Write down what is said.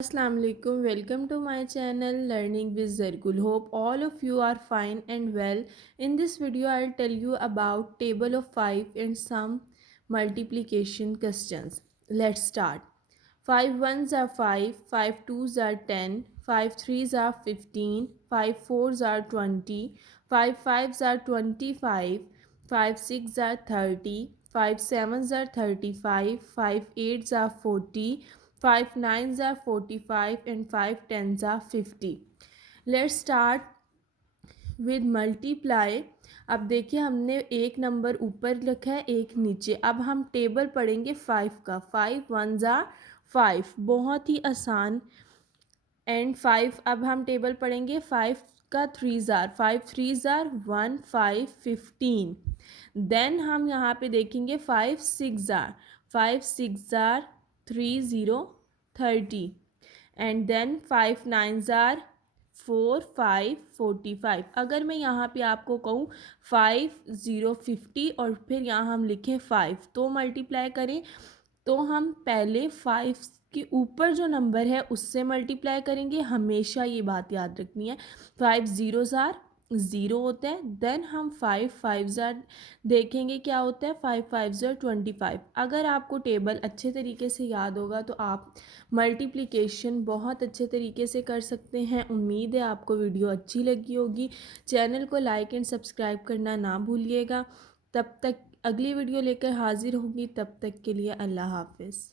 Assalamu alaikum. Welcome to my channel Learning with Zergul. Hope all of you are fine and well. In this video I'll tell you about table of 5 and some multiplication questions. Let's start. 5 ones are 5, 5 twos are 10, 5 threes are 15, 5 fours are 20, 5 fives are 25, 5 six are 30, 5 sevens are 35, 5 eights are 40, 5 nines are 45 and 5 tens are 50. Let's start with multiply. अब देखिए हमने एक number ऊपर लिखा है एक नीचे. अब हम टेबल पढ़ेंगे 5 का. 5 वन ज़ा 5, बहुत ही आसान. एंड 5 अब हम टेबल पढ़ेंगे 5 का 3 ज़ार 5 थ्री ज़ार 1 5 15. देन हम यहाँ पे देखेंगे 5 six are 5 six are 3 0 30. And then 5 nine are 4 5 45. अगर मैं यहाँ पे आपको कहूँ 5 0 50 और फिर यहाँ हम लिखें 5 तो मल्टीप्लाई करें, तो हम पहले 5 के ऊपर जो नंबर है उससे मल्टीप्लाई करेंगे. हमेशा ये बात याद रखनी है. 5 ज़ीरो ज़ार 0 होता है. देन हम 5 5 ज़ार देखेंगे क्या होता है. 5 5 ज़ार 25. अगर आपको टेबल अच्छे तरीके से याद होगा तो आप मल्टीप्लिकेशन बहुत अच्छे तरीके से कर सकते हैं. उम्मीद है आपको वीडियो अच्छी लगी होगी. चैनल को लाइक एंड सब्सक्राइब करना ना भूलिएगा. तब तक अगली वीडियो लेकर हाजिर होंगी. तब तक के लिए अल्लाह हाफिज़.